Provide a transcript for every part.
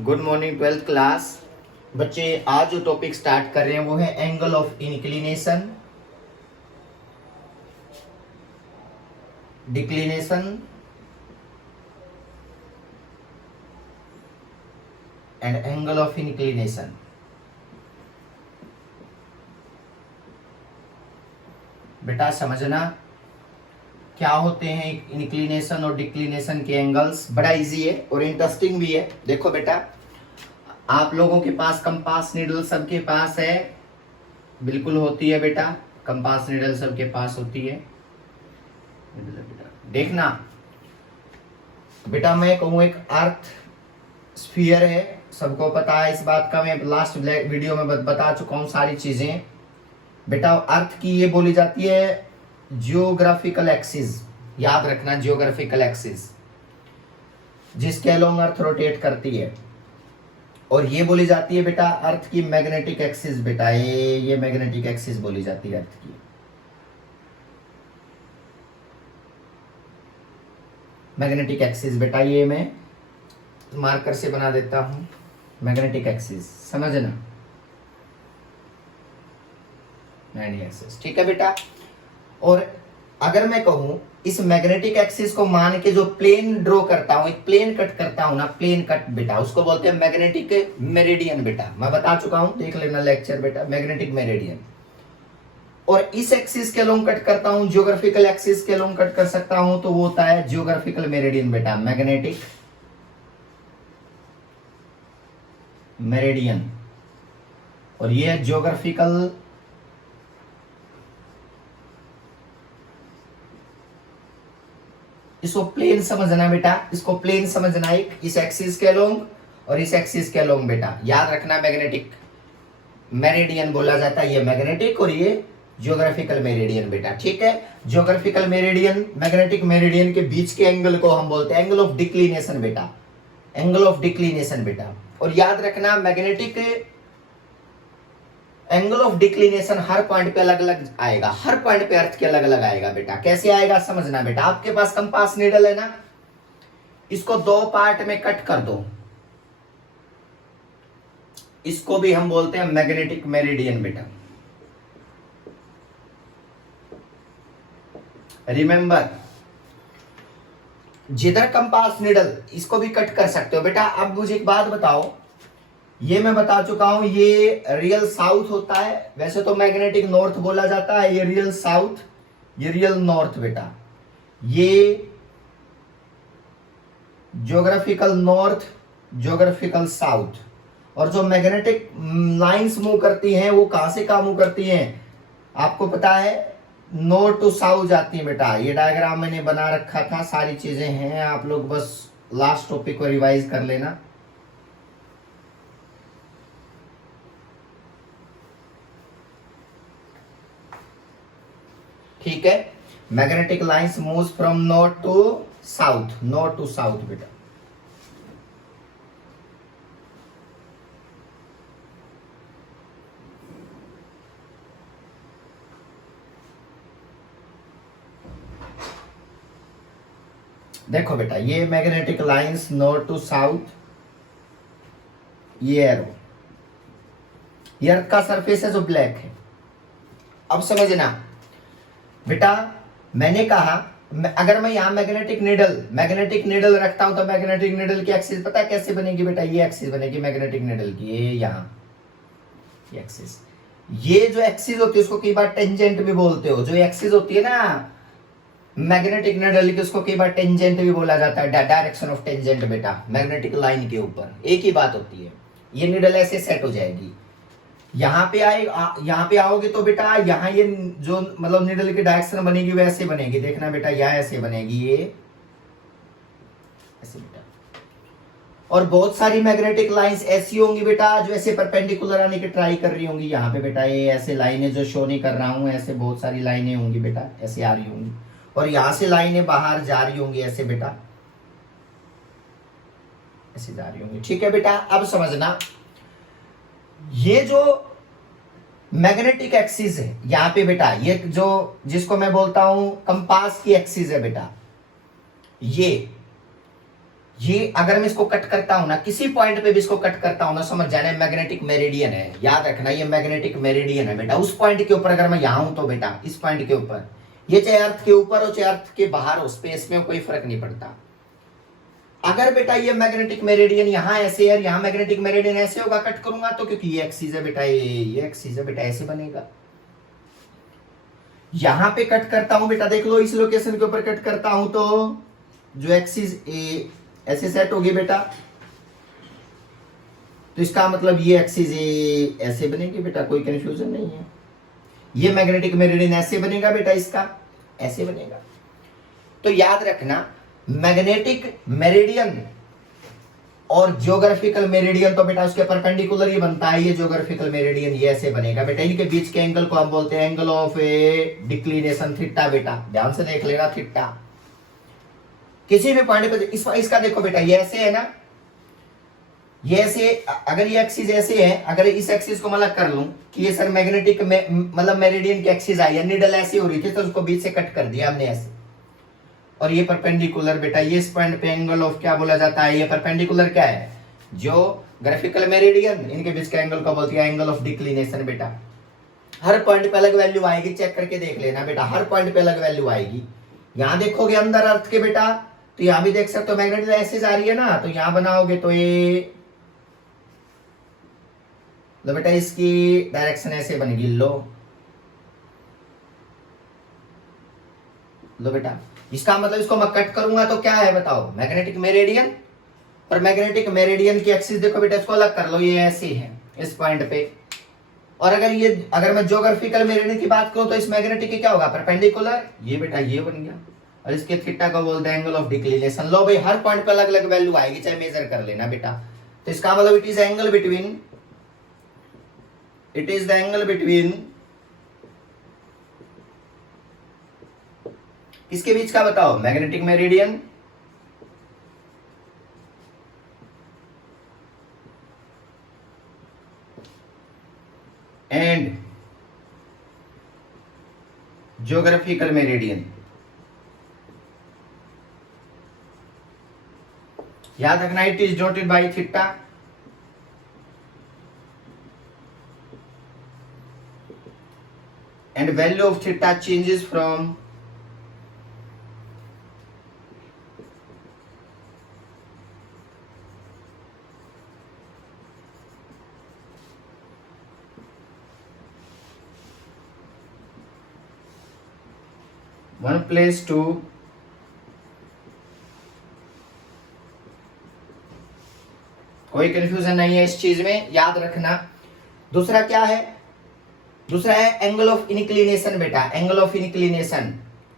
Good morning 12th class बच्चे। आज जो टॉपिक स्टार्ट कर रहे हैं वो है angle of inclination, declination and angle of inclination. बेटा समझना क्या होते हैं इंक्लिनेशन और डिक्लिनेशन के एंगल्स। बड़ा इजी है और इंटरेस्टिंग भी है। देखो बेटा, आप लोगों के पास कंपास नीडल सबके पास है, बिल्कुल होती है बेटा। कंपास नीडल सबके पास होती है। देखना बेटा, मैं कहूँ एक अर्थ स्फीयर है, सबको पता है इस बात का। मैं लास्ट वीडियो में बता चुका हूँ सारी चीजें। बेटा अर्थ की ये बोली जाती है जियोग्राफिकल एक्सिस, याद रखना जियोग्राफिकल एक्सिस, जिसके अलोंग अर्थ रोटेट करती है। और ये बोली जाती है बेटा अर्थ की मैग्नेटिक एक्सिस। बेटा ये मैग्नेटिक एक्सिस बोली जाती है अर्थ की। मैग्नेटिक एक्सिस बेटा ये मैं मार्कर से बना देता हूं, मैग्नेटिक एक्सिस, समझना, मैग्नेटिक एक्सिस, ठीक है बेटा। और अगर मैं कहूं इस मैग्नेटिक एक्सिस को मान के जो प्लेन ड्रॉ करता हूं, एक प्लेन कट करता हूं ना, प्लेन कट बेटा, उसको बोलते हैं मैग्नेटिक मेरिडियन। बेटा मैं बता चुका हूं, देख लेना लेक्चर बेटा, मैग्नेटिक मेरिडियन। और इस एक्सिस के अलोंग कट करता हूं, जियोग्राफिकल एक्सिस के अलोंग कट कर सकता हूं, तो वो होता है जियोग्राफिकल मेरिडियन बेटा, मैग्नेटिक मेरिडियन। और ये है जियोग्राफिकल इसको प्लेन समझना बेटा, इसको प्लेन समझना, एक इस एक्सिस के अलोंग और इस एक्सिस के अलोंग बेटा, याद रखना मैग्नेटिक मेरिडियन बोला जाता है। ये मैग्नेटिक और ये जियोग्राफिकल मेरिडियन बेटा, ठीक है। जियोग्राफिकल मेरिडियन मैग्नेटिक मेरिडियन के बीच के एंगल को हम बोलते हैं एंगल ऑफ डिक्लिनेशन बेटा, एंगल ऑफ डिक्लिनेशन बेटा। और याद रखना magnetic angle of declination her point पे अलग अलग आएगा, हर पॉइंट पे अर्थ के अलग अलग आएगा बेटा। कैसे आएगा समझना बेटा, आपके पास कंपास नीडल है ना, इसको दो पार्ट में कट कर दो, इसको भी हम बोलते हैं मैग्नेटिक मेरिडियन बेटा। रिमेंबर, जिधर कंपास नीडल, इसको भी कट कर सकते हो बेटा। अब मुझे एक बात बताओ, ये मैं बता चुका हूं, ये रियल साउथ होता है, वैसे तो मैग्नेटिक नॉर्थ बोला जाता है, ये रियल साउथ, ये रियल नॉर्थ बेटा, ये ज्योग्राफिकल नॉर्थ, ज्योग्राफिकल साउथ। और जो मैग्नेटिक लाइंस मूव करती हैं वो कहां से कहां मूव करती हैं, आपको पता है, नॉर्थ टू साउथ जाती है बेटा। ये डायग्राम मैंने बना रखा था, सारी चीजें हैं, आप लोग बस लास्ट टॉपिक को रिवाइज कर लेना। ठीक है, magnetic lines moves from north to south, north to south बेटा। देखो बेटा, ये magnetic lines north to south, ये एरो, ये अर्थ का सरफेस है जो ब्लैक है। अब समझना बेटा, मैंने कहा अगर मैं यहां मैग्नेटिक नीडल रखता हूं तो मैग्नेटिक नीडल की एक्सिस पता है कैसे बनेगी बेटा, ये एक्सिस बनेगी मैग्नेटिक नीडल की, ये यहां ये एक्सिस। ये जो एक्सिस होती है उसको कई बार टेंजेंट भी बोलते हो, जो एक्सिस होती है ना मैग्नेटिक नीडल की, उसको कई बार टेंजेंट भी बोला जाता है, डायरेक्शन ऑफ टेंजेंट बेटा, मैग्नेटिक लाइन के ऊपर एक ही बात होती है। ये नीडल ऐसे सेट हो जाएगी, यहाँ पे यहाँ पे आओगे तो बेटा यहाँ ये जो मतलब नीडल की डायरेक्शन बनेगी वैसे बनेगी, देखना बेटा, यहाँ ऐसे बनेगी, ये ऐसे बेटा। और बहुत सारी मैग्नेटिक लाइंस ऐसी होंगी बेटा जो ऐसे परपेंडिकुलर आने की ट्राई कर रही होंगी। यहाँ पे बेटा ये ऐसे लाइनें जो शो नहीं कर रहा हूं, ऐसे बहुत सारी लाइनें होंगी बेटा, ऐसे आ रही होंगी। और यहां से लाइनें बाहर जा रही होंगी ऐसे बेटा, ऐसे जा रही होंगी, ठीक है बेटा। अब समझना, ये जो मैग्नेटिक एक्सिस है यहां पे बेटा, ये जो जिसको मैं बोलता हूं कंपास की एक्सिस है बेटा, ये अगर मैं इसको कट करता हूं ना, किसी पॉइंट पे भी इसको कट करता हूं ना, समझ जाना मैग्नेटिक मेरिडियन है, याद रखना ये मैग्नेटिक मेरिडियन है बेटा। उस पॉइंट के ऊपर अगर मैं यहां हूं तो बेटा इस पॉइंट के ऊपर, ये चाहे अर्थ के ऊपर हो चाहे अर्थ के बाहर हो, स्पेस में कोई फर्क नहीं पड़ता। अगर बेटा ये मैग्नेटिक मेरिडियन यहां ऐसे है, यहां मैग्नेटिक मेरिडियन ऐसे होगा, कट करूंगा तो क्योंकि ये एक्सिस है बेटा, ये एक्सिस है बेटा, ऐसे बनेगा। यहां पे कट करता हूं बेटा, देख लो इस लोकेशन के ऊपर कट करता हूं तो जो एक्सिस ए ऐसे सेट होगी बेटा, तो इसका मतलब ये एक्सिस ए ऐसे बनेगी बेटा, कोई कंफ्यूजन नहीं है। ये मैग्नेटिक मेरिडियन ऐसे बनेगा बेटा, इसका ऐसे बनेगा। तो याद रखना मैग्नेटिक मेरिडियन और ज्योग्राफिकल मेरिडियन तो बेटा उसके परपेंडिकुलर ही बनता है। ये ज्योग्राफिकल मेरिडियन ये ऐसे बनेगा बेटा, इनके बीच के एंगल को हम बोलते हैं angle of A declination, theta बेटा, ध्यान से देख लेना थीटा। किसी भी पॉइंट पे इसका देखो बेटा, ये ऐसे है ना, ये ऐसे, अगर ये एक्सिस ऐसे है, अगर इस एक्सिस को मतलब कर लूं कि ये सर मैग्नेटिक मतलब मेरिडियन की एक्सिस आई है, नीडल ऐसी हो रही थी तो उसको बीच से कट कर दिया हमने ऐसे, और ये परपेंडिकुलर बेटा, ये इस पॉइंट पे एंगल ऑफ क्या बोला जाता है, ये परपेंडिकुलर क्या है, जो ग्राफिकल मेरिडियन, इनके बीच का एंगल को बोलते हैं एंगल ऑफ डिक्लिनेशन बेटा। हर पॉइंट पे अलग वैल्यू आएगी, चेक करके देख लेना बेटा, हर पॉइंट पे अलग वैल्यू आएगी। यहां देखोगे अंदर अर्थ के बेटा, तो यहां भी देख सकते हो मैग्नेटिक ऐसे जा रही है ना, तो यहां बनाओगे तो ये लो बेटा, इसकी डायरेक्शन ऐसे बनेगी, लो बेटा। इसका मतलब इसको मैं कट करूंगा तो क्या है बताओ, मैग्नेटिक मेरिडियन, और मैग्नेटिक मेरिडियन की एक्सिस देखो बेटा, इसको अलग कर लो, ये ऐसे है इस पॉइंट पे। और अगर मैं ज्योग्राफिकल मेरिडियन की बात करूं तो इस मैग्नेटिक की क्या होगा, परपेंडिकुलर, ये बेटा ये बन गया, और इसके थीटा को बोलते हैं एंगल ऑफ डिक्लिनेशन। लो भाई, हर पॉइंट पे अलग अलग वैल्यू आएगी, चाहे मेजर कर लेना बेटा। तो इसका मतलब it is angle between, it is the angle between, इसके बीच का बताओ, magnetic meridian and geographical meridian. याद रखना it is डोटेड by theta, and value of theta changes from one place to कोई कंफ्यूजन नहीं है इस चीज में, याद रखना। दूसरा क्या है, दूसरा है एंगल ऑफ इंक्लिनेशन बेटा, एंगल ऑफ इंक्लिनेशन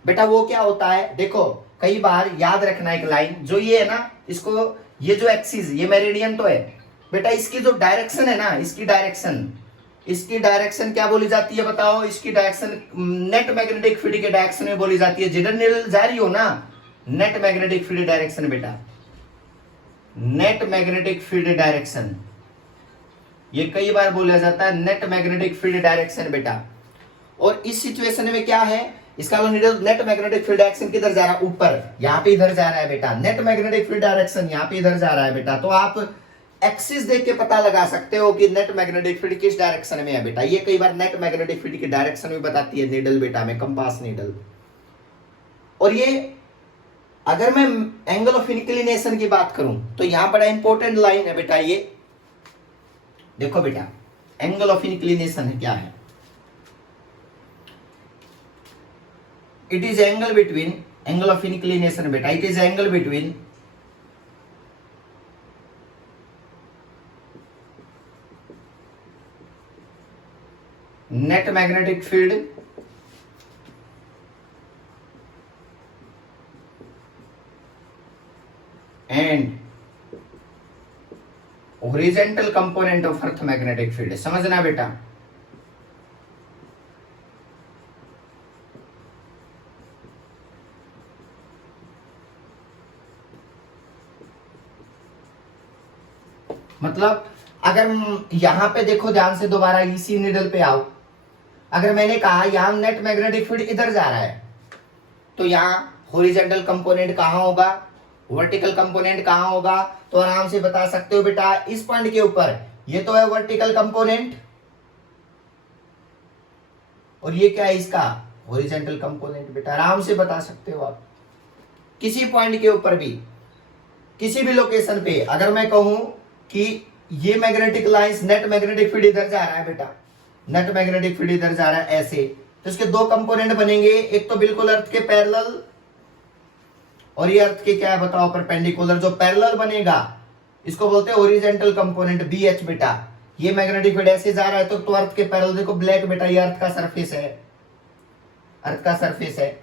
बेटा वो क्या होता है, देखो कई बार याद रखना एक लाइन, जो ये है ना, इसको ये जो एक्सिस, ये मेरिडियन तो है बेटा, इसकी जो डायरेक्शन है ना, इसकी डायरेक्शन क्या बोली जाती है बताओ, इसकी डायरेक्शन नेट मैग्नेटिक फील्ड के डायरेक्शन में बोली जाती है। जिधर नीडल जा रही हो ना, नेट मैग्नेटिक फील्ड डायरेक्शन बेटा, नेट मैग्नेटिक फील्ड डायरेक्शन, ये कई बार बोला जाता है नेट मैग्नेटिक फील्ड डायरेक्शन बेटा। और इस सिचुएशन में क्या है, इसका नेट मैग्नेटिक फील्ड डायरेक्शन किधर जा रहा है, ऊपर, यहाँ पे इधर जा रहा है बेटा, नेट मैग्नेटिक फील्ड डायरेक्शन यहाँ पे इधर जा रहा है बेटा। तो आप एक्सिस देख के पता लगा सकते हो कि नेट मैग्नेटिक फील्ड किस डायरेक्शन में है बेटा। ये कई बार नेट मैग्नेटिक फील्ड की डायरेक्शन भी बताती है नीडल बेटा में, कंपास नीडल। और ये अगर मैं एंगल ऑफ इंक्लिनेशन की बात करूं तो यहां बड़ा इंपॉर्टेंट लाइन है बेटा, ये देखो बेटा, एंगल ऑफ इंक्लिनेशन है क्या है, it is angle between, angle of inclination बेटा, it is angle between net magnetic field and horizontal component of earth magnetic field. समझना बेटा, मतलब अगर यहां पे देखो ध्यान से, दोबारा इसी नीडल पे आओ, अगर मैंने कहा यहां नेट मैग्नेटिक फील्ड इधर जा रहा है, तो यहां हॉरिजॉन्टल कंपोनेंट कहां होगा, वर्टिकल कंपोनेंट कहां होगा, तो आराम से बता सकते हो बेटा इस पॉइंट के ऊपर। ये तो है वर्टिकल कंपोनेंट और ये क्या है इसका हॉरिजॉन्टल कंपोनेंट। बेटा आराम से बता सकते हो आप किसी पॉइंट के ऊपर भी, किसी भी लोकेशन पे। अगर मैं कहूं कि ये magnetic lines, net magnetic field इधर जा रहा है बेटा, नेट मैग्नेटिक फील्ड इधर जा रहा है ऐसे, तो इसके दो कंपोनेंट बनेंगे, एक तो बिल्कुल अर्थ के पैरेलल और ये अर्थ के क्या है बताओ परपेंडिकुलर। जो पैरेलल बनेगा इसको बोलते हैं हॉरिजॉन्टल कंपोनेंट BH बेटा। ये मैग्नेटिक फील्ड ऐसे जा रहा है तो अर्थ के पैरेलल, देखो ब्लैक बेटा ये अर्थ का सरफेस है, अर्थ का सरफेस है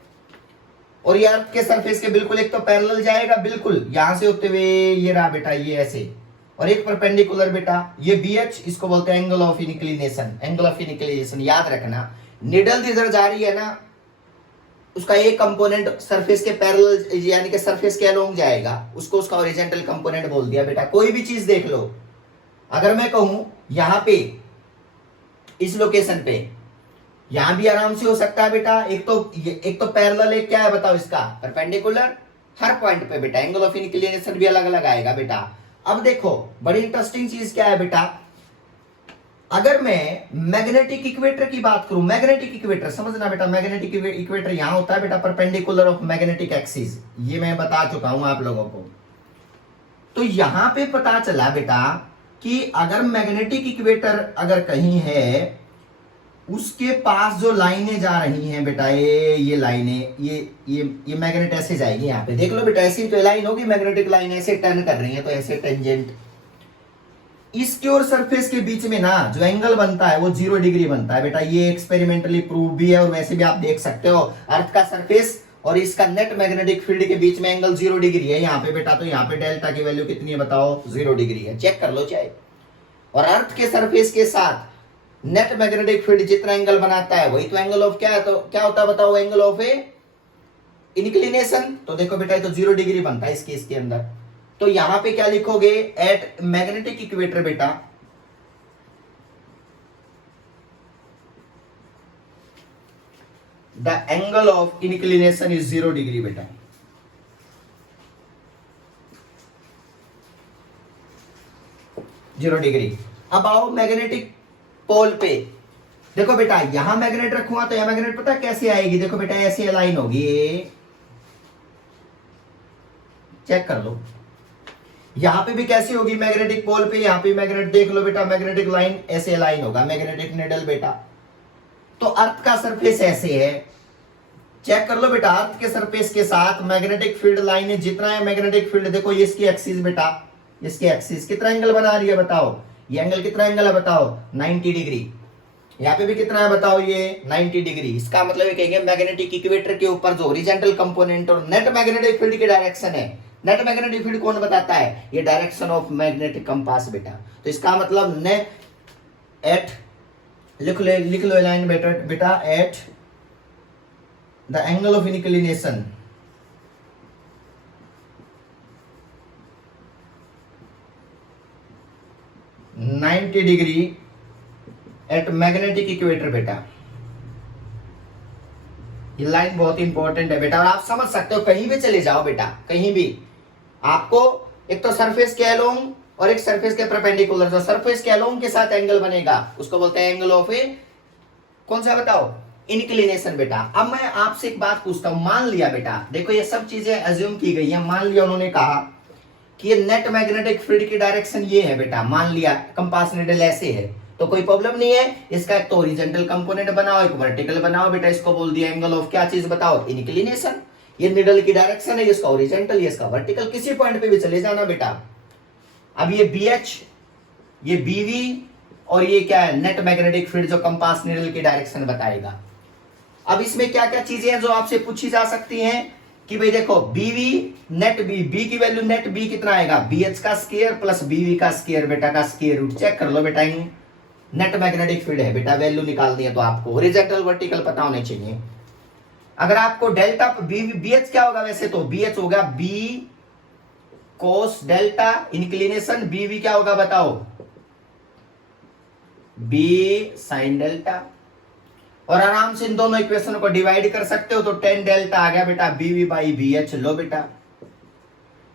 और ये अर्थ के सरफेस के बिल्कुल एक तो पैरेलल जाएगा बिल्कुल यहां से होते हुए, ये रहा बेटा ये ऐसे, और एक परपेंडिकुलर बेटा ये BH, इसको बोलते हैं angle of inclination. Angle of inclination याद रखना, निडल जिधर जा रही है ना उसका एक कंपोनेंट सरफेस के पैरेलल यानी कि सरफेस के अलोंग जाएगा, उसको उसका हॉरिजॉन्टल कंपोनेंट बोल दिया बेटा। कोई भी चीज देख लो, अगर मैं कहूं यहां पे इस लोकेशन पे, यहां भी आराम से हो सकता है बेटा, एक तो पैरेलल, एक क्या है बताओ इसका परपेंडिकुलर। हर पॉइंट पे बेटा एंगल ऑफ इंक्लिनेशन भी अलग अलग आएगा बेटा। अब देखो बड़ी इंटरेस्टिंग चीज क्या है बेटा, अगर मैं मैग्नेटिक इक्वेटर की बात करूं, मैग्नेटिक इक्वेटर समझना बेटा, मैग्नेटिक इक्वेटर यहां होता है बेटा परपेंडिकुलर ऑफ मैग्नेटिक एक्सिस, ये मैं बता चुका हूं आप लोगों को। तो यहां पे पता चला बेटा कि अगर मैग्नेटिक इक्वेटर अगर कहीं है, उसके पास जो लाइनें जा रही हैं बेटा, ये लाइनें, ये मैग्नेट ऐसे जाएगी, यहाँ पे देख लो बेटा ऐसी तो लाइन होगी, मैग्नेटिक लाइन ऐसे टर्न कर रही है तो ऐसे टेंजेंट, इसके और सरफेस के बीच में ना जो एंगल बनता है वो 0 डिग्री बनता है बेटा। ये एक्सपेरिमेंटली प्रूव भी है और वैसे भी आप देख सकते हो, अर्थ का सरफेस और इसका नेट मैग्नेटिक फील्ड के बीच में एंगल 0 डिग्री है यहाँ पे बेटा। तो यहाँ पे डेल्टा की वैल्यू कितनी है बताओ, 0 डिग्री है, चेक कर लो चाहे। और अर्थ के सरफेस के साथ नेट मैग्नेटिक फील्ड जितना एंगल बनाता है वही तो एंगल ऑफ क्या है, तो क्या होता है बताओ, एंगल ऑफ इंक्लिनेशन। तो देखो बेटा ये तो 0 डिग्री बनता है इस केस के अंदर। तो यहां पे क्या लिखोगे, एट मैग्नेटिक इक्वेटर बेटा the angle of inclination is 0 degree बेटा। Zero degree. अब आओ मैग्नेटिक पोल पे, देखो बेटा यहां मैग्नेट रखूंगा तो यहां मैग्नेट पता है कैसे आएगी, देखो बेटा ऐसी अलाइन होगी, चेक कर लो। यहां पे भी कैसी होगी मैग्नेटिक पोल पे, यहां पे मैग्नेट देख लो बेटा, मैग्नेटिक लाइन ऐसे अलाइन होगा, मैग्नेटिक निडल बेटा। तो अर्थ का सरफेस ऐसे है, चेक कर लो बेटा, अर्थ के सरफेस के साथ मैग्नेटिक फील्ड लाइन जितना है मैग्नेटिक फील्ड, देखो ये इसकी एक्सिस बेटा, इसकी एक्सिस कितना एंगल बना रही है बताओ, ये एंगल कितना एंगल है बताओ 90 डिग्री। यहाँ पे भी कितना है बताओ ये 90 डिग्री। इसका मतलब ये कहेंगे मैग्नेटिक इक्वेटर के ऊपर जो हॉरिजॉन्टल कंपोनेंट और नेट मैग्नेटिक फील्ड की डायरेक्शन है, नेट मैग्नेटिक फील्ड कौन बताता है, ये डायरेक्शन ऑफ मैग्नेटिक कंपास बेटा। तो इसका मतलब नेट एट लिख लो लाइन बेटा at the angle of inclination ninety degree at magnetic equator बेटा। ये लाइन बहुत इंपॉर्टेंट है बेटा और आप समझ सकते हो, कहीं भी चले जाओ बेटा, कहीं भी आपको एक तो सरफेस के अलोंग और एक सरफेस के परपेंडिकुलर, जो सरफेस के अलोंग के साथ एंगल बनेगा उसको बोलते हैं एंगल ऑफ कौन सा बताओ, इंक्लिनेशन बेटा। अब मैं आपसे एक बात पूछता हूं, मान लिया बेटा, देखो ये सब चीजें अज्यूम की गई है, मान लिया उन्होंने कहा कि ये नेट मैग्नेटिक फील्ड की डायरेक्शन ये है बेटा, मान लिया कंपास निडल ऐसे है, तो कोई प्रॉब्लम नहीं है। इसका एक तो हॉरिजॉन्टल कंपोनेंट बनाओ, एक वर्टिकल बनाओ बेटा, इसको बोल दिया एंगल ऑफ क्या चीज बताओ, इंक्लिनेशन। ये निडल की डायरेक्शन है, इसका हॉरिजॉन्टल, ये इसका वर्टिकल, किसी पॉइंट पे भी चले जाना बेटा। अब ये BH, ये BV और ये क्या है नेट मैग्नेटिक फील्ड जो कंपास निडल की डायरेक्शन बताएगा। अब इसमें क्या क्या चीजें हैं जो आपसे पूछी जा सकती हैं कि भाई देखो BV नेट B की वैल्यू नेट B कितना आएगा, BH का स्क्वायर प्लस BV का स्क्वायर बेटा का स्क्वायर रूट। चेक कर लो बेटा, नेट मैग्नेटिक फील्ड है बेटा, वैल्यू निकालनी है तो आपको हॉरिजॉन्टल वर्टिकल पता होने चाहिए। अगर आपको डेल्टा BH क्या होगा वैसे तो BH होगा B कोस डेल्टा इंक्लिनेशन, BV क्या होगा बताओ B साइन डेल्टा। और आराम से इन दोनों इक्वेशन को डिवाइड कर सकते हो तो 10 डेल्टा आ गया बेटा BV बाई BH। लो बेटा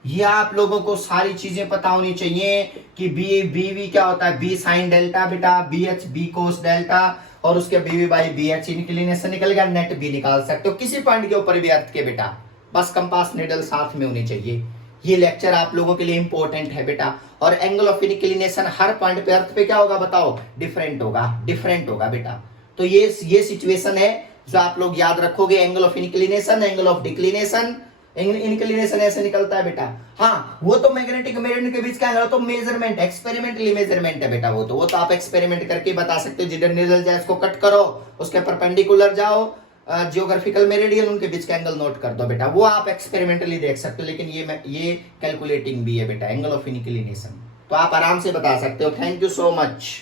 ये आप लोगों को सारी चीजें पता होनी चाहिए कि बी क्या होता है, बी साइन डेल्टा बेटा, B H B cos delta, और उसके B by B H inclination निकल गया, नेट बी निकाल सकते हो किसी पॉइंट के ऊपर भी अर्थ के बेटा, बस कंपास निडल साथ में होनी चाहिए। ये लेक्चर आप लोगों के लिए इंपॉर्टेंट है बेटा। और angle of inclination her point पे अर्थ पे क्या होगा बताओ, डिफरेंट होगा बेटा। तो ये सिचुएशन है जो आप लोग याद रखोगे, angle of inclination, angle of declination. Inclination ऐसे निकलता है बेटा। हाँ, वो तो मैग्नेटिक मेरिडियन के बीच का एंगल तो मेजरमेंट, एक्सपेरिमेंटली मेजरमेंट है बेटा। वो तो आप एक्सपेरिमेंट करके बता सकते हो। जिधर निडल जाए उसको कट करो, उसके परपेंडिकुलर जाओ, जियोग्राफिकल मेरिडियन, उनके बीच का एंगल नोट कर दो बेटा। वो आप एक्सपेरिमेंटली देख सकते हो, लेकिन ये कैलकुलेटिंग भी है बेटा, एंगल ऑफ इंक्लिनेशन। तो आप आराम से बता सकते हो। Thank you so much.